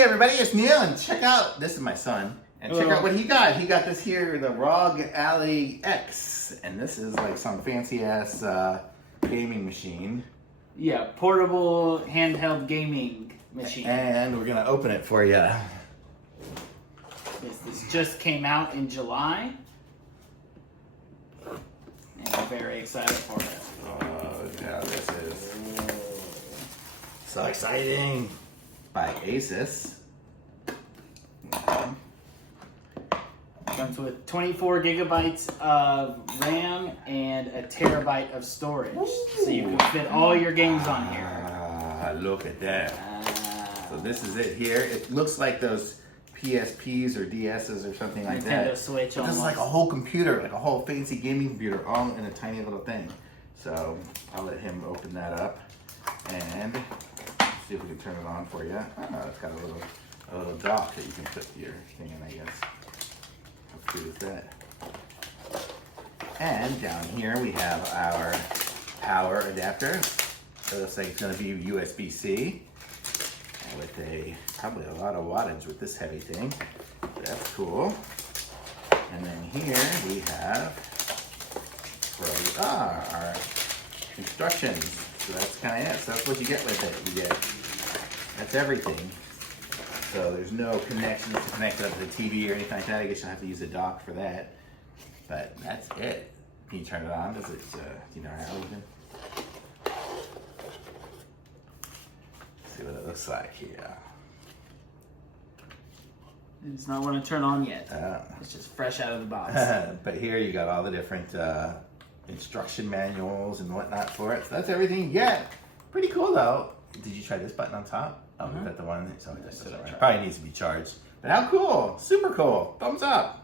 Hey everybody, it's Neil, and check out, this is my son, and check out what he got. He got this here, the ROG Ally X, and this is like some fancy ass gaming machine. Yeah, portable handheld gaming machine. And we're gonna open it for you. Yes, this just came out in July. And I'm very excited for it. Oh, yeah, this is so exciting. By ASUS. Comes with 24 gigabytes of RAM and a terabyte of storage. So you can fit all your games on here. Look at that. So this is it here. It looks like those PSPs or DSs or something like that. Nintendo Switch But this is like a whole computer, like a whole fancy gaming computer, all in a tiny little thing. So I'll let him open that up and see if we can turn it on for you. It's got a little dock that you can put your thing in, I guess. How cute is that? And down here we have our power adapter. So it looks like it's going to be USB-C. And with probably a lot of wattage with this heavy thing. That's cool. And then here we have our instructions. So that's kind of it. So that's what you get with it. That's everything. So there's no connections to connect it up to the TV or anything like that. I guess you'll have to use a dock for that. But that's it. Can you turn it on? Does it, do you know how even? See what it looks like here. It's not want to turn on yet. Oh. It's just fresh out of the box. But here you got all the different instruction manuals and whatnot for it. So that's everything you get. Pretty cool though. Did you try this button on top? Oh, is that the one? So it probably needs to be charged. But how cool! Super cool! Thumbs up!